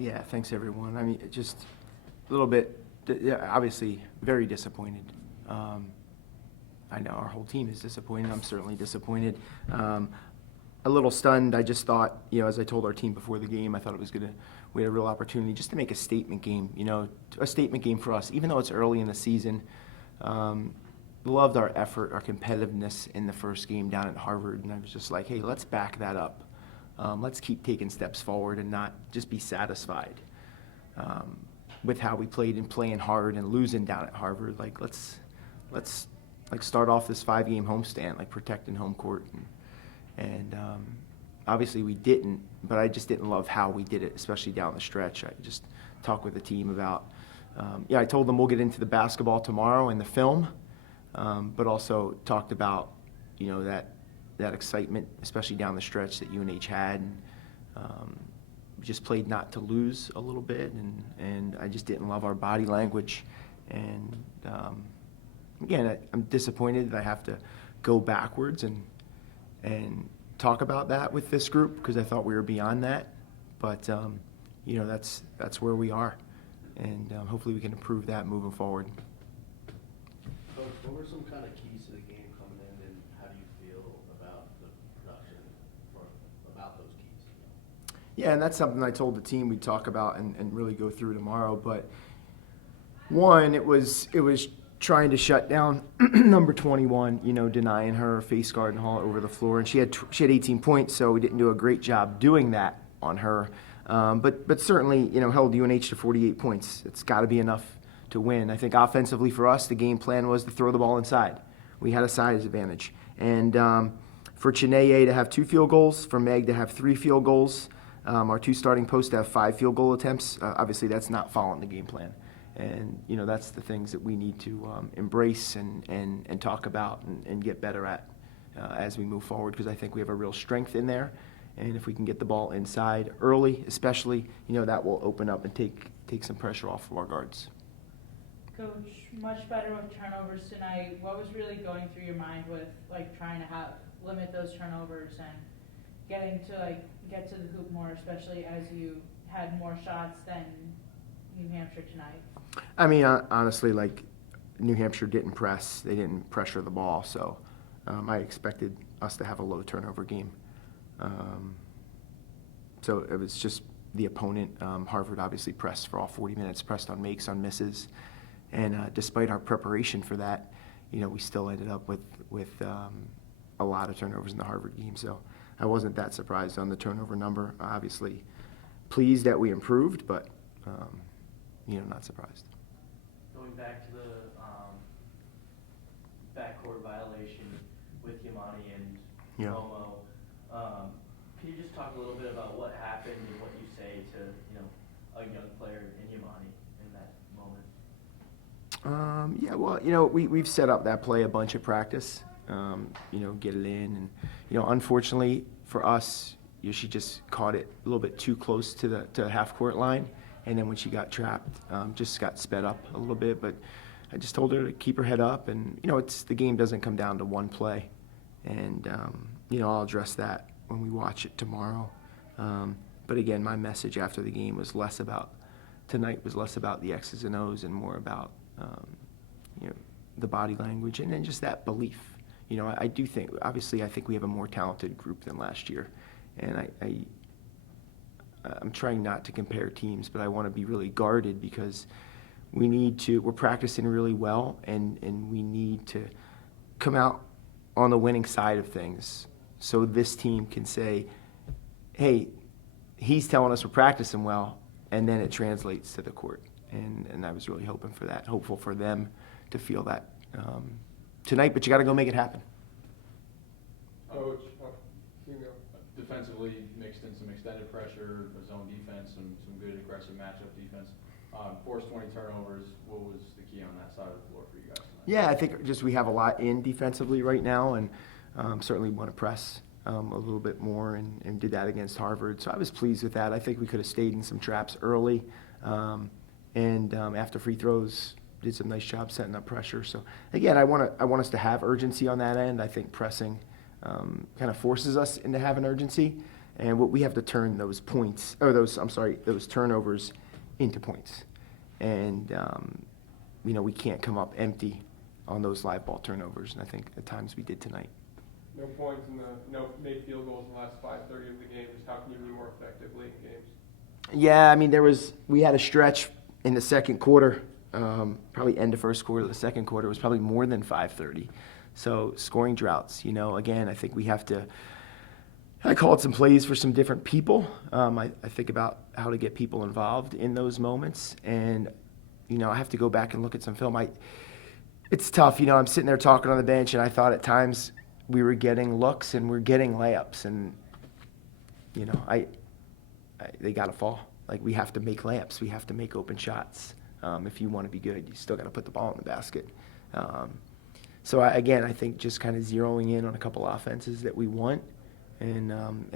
Yeah, thanks everyone. I mean, just a little bit, yeah, obviously very disappointed. I know our whole team is disappointed. I'm certainly disappointed. A little stunned. I just thought, as I told our team before the game, I thought we had a real opportunity just to make a statement game, a statement game for us, even though it's early in the season. Loved our effort, our competitiveness in the first game down at Harvard, and I was just like, hey, let's back that up. Let's keep taking steps forward and not just be satisfied with how we played and playing hard and losing down at Harvard. Like, let's start off this 5-game homestand, like protecting home court. And obviously we didn't, but I just didn't love how we did it, especially down the stretch. I just talked with the team about, I told them we'll get into the basketball tomorrow and the film, but also talked about, that excitement, especially down the stretch that UNH had. Just played not to lose a little bit, and I just didn't love our body language. And again, I'm disappointed that I have to go backwards and talk about that with this group, because I thought we were beyond that. But that's where we are, and hopefully we can improve that moving forward. Coach, what were some kind of keys to the game coming in, and how do you feel about the production about those keys? Yeah, and that's something I told the team we'd talk about and really go through tomorrow. But one, it was trying to shut down number 21, denying her face guard and haul it over the floor. And she had 18 points, so we didn't do a great job doing that on her. But certainly, held UNH to 48 points. It's got to be enough to win. I think offensively for us, the game plan was to throw the ball inside. We had a size advantage. And for Chineye to have 2 field goals, for Meg to have 3 field goals, our 2 starting posts to have 5 field goal attempts, obviously that's not following the game plan. And, that's the things that we need to embrace and talk about and get better at as we move forward, because I think we have a real strength in there. And if we can get the ball inside early, especially, that will open up and take some pressure off of our guards. Coach, much better with turnovers tonight. What was really going through your mind with trying to limit those turnovers and getting to get to the hoop more, especially as you had more shots than New Hampshire tonight? I mean, honestly, New Hampshire didn't press. They didn't pressure the ball, so I expected us to have a low turnover game. So it was just the opponent. Harvard obviously pressed for all 40 minutes, pressed on makes, on misses. And despite our preparation for that, we still ended up with a lot of turnovers in the Harvard game. So I wasn't that surprised on the turnover number. Obviously pleased that we improved, but not surprised. Going back to the backcourt violation with Yamani and Momo, can you just talk a little bit about what happened and what you say to a young player in Yamani in that moment? Yeah, well, we've set up that play a bunch of practice, get it in. And, unfortunately for us, she just caught it a little bit too close to the half-court line. And then when she got trapped, just got sped up a little bit. But I just told her to keep her head up. And, the game doesn't come down to one play. And, I'll address that when we watch it tomorrow. But again, my message after the game was less about the X's and O's and more about, the body language and then just that belief. I do think, obviously, I think we have a more talented group than last year. And I'm trying not to compare teams, but I want to be really guarded because we're practicing really well, and we need to come out on the winning side of things so this team can say, hey, he's telling us we're practicing well, and then it translates to the court. And I was really hopeful for them to feel that tonight, but you got to go make it happen. Coach, defensively mixed in some extended pressure, a zone defense, some good aggressive matchup defense. Forced 20 turnovers. What was the key on that side of the floor for you guys tonight? Yeah, I think just we have a lot in defensively right now, and certainly want to press a little bit more and did that against Harvard. So I was pleased with that. I think we could have stayed in some traps early, and after free throws, did some nice job setting up pressure. So again, I want us to have urgency on that end. I think pressing kind of forces us into having urgency, And what we have to turn those points, or those turnovers into points. And, we can't come up empty on those live ball turnovers, and I think at times we did tonight. No points no made field goals in the last 5:30 of the game. Just how can you be more effectively in games? Yeah, I mean, we had a stretch in the second quarter, probably end of first quarter, the second quarter was probably more than 5:30. So scoring droughts, again, I think we have to, I called some plays for some different people. I think about how to get people involved in those moments. And, I have to go back and look at some film. It's tough, I'm sitting there talking on the bench, and I thought at times we were getting looks and we're getting layups. And, they got to fall. Like, we have to make layups. We have to make open shots. If you want to be good, you still got to put the ball in the basket. So, I think just kind of zeroing in on a couple offenses that we want and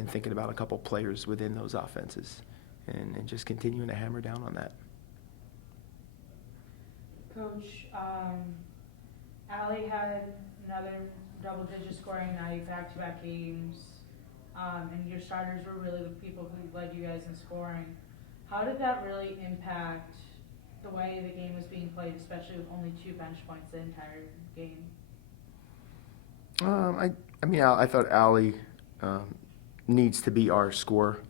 thinking about a couple players within those offenses and just continuing to hammer down on that. Coach, Allie had another double-digit scoring night, back-to-back games, and your starters were really the people who led you guys in scoring. How did that really impact the way the game was being played, especially with only 2 bench points the entire game? I thought Allie needs to be our scorer,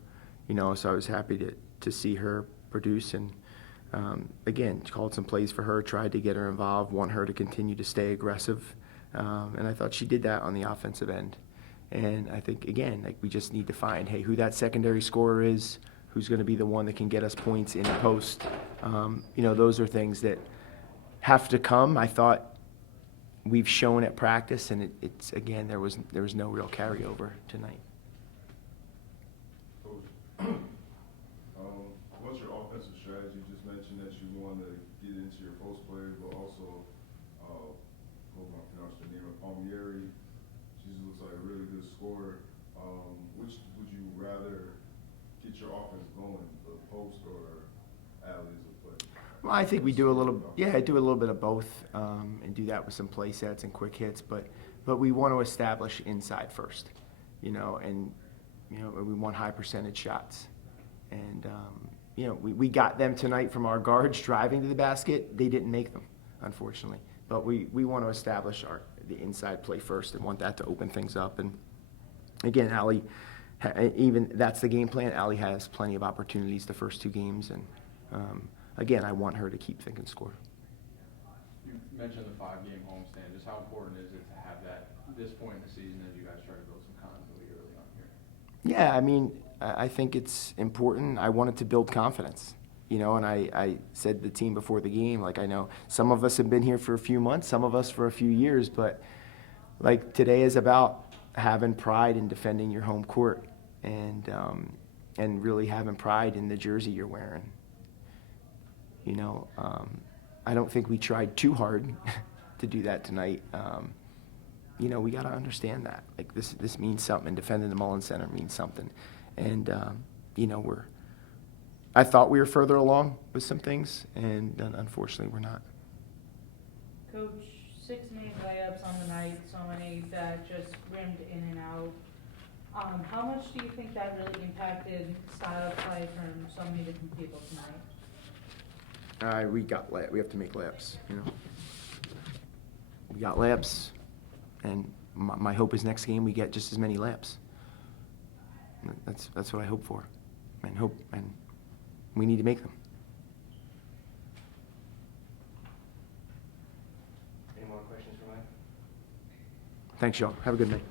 so I was happy to see her produce and, again, called some plays for her, tried to get her involved, want her to continue to stay aggressive, and I thought she did that on the offensive end. And I think, again, we just need to find, hey, who that secondary scorer is, who's going to be the one that can get us points in the post. Those are things that have to come. I thought we've shown at practice, and it's again, there was no real carryover tonight. Coach, what's your offensive strategy? You just mentioned that you want to get into your post players, but also, hope I pronounced her name, Palmieri. She looks like a really good scorer. Which would you rather get your offense going, the post or Allie as a player? Well, I think we do a little bit of both, and do that with some play sets and quick hits, but we want to establish inside first, and we want high percentage shots. And, we got them tonight from our guards driving to the basket. They didn't make them, unfortunately. But we want to establish the inside play first and want that to open things up. And, again, Allie, even that's the game plan. Allie has plenty of opportunities the first 2 games. And, again, I want her to keep thinking score. You mentioned the 5-game homestand. Just how important is it to have that this point in the season as you guys try to build some continuity early on here? Yeah, I think it's important. I wanted to build confidence, and I said to the team before the game, I know some of us have been here for a few months, some of us for a few years, but today is about having pride in defending your home court and really having pride in the jersey you're wearing. I don't think we tried too hard to do that tonight. We got to understand that. This means something, and defending the Mullins Center means something. And, I thought we were further along with some things, and unfortunately we're not. Coach, 6 made layups on the night, so many that just rimmed in and out. How much do you think that really impacted style of play from so many different people tonight? We have to make layups, We got layups, and my hope is next game we get just as many layups. That's what I hope for, and we need to make them. Any more questions for Mike? Thanks, y'all. Have a good night.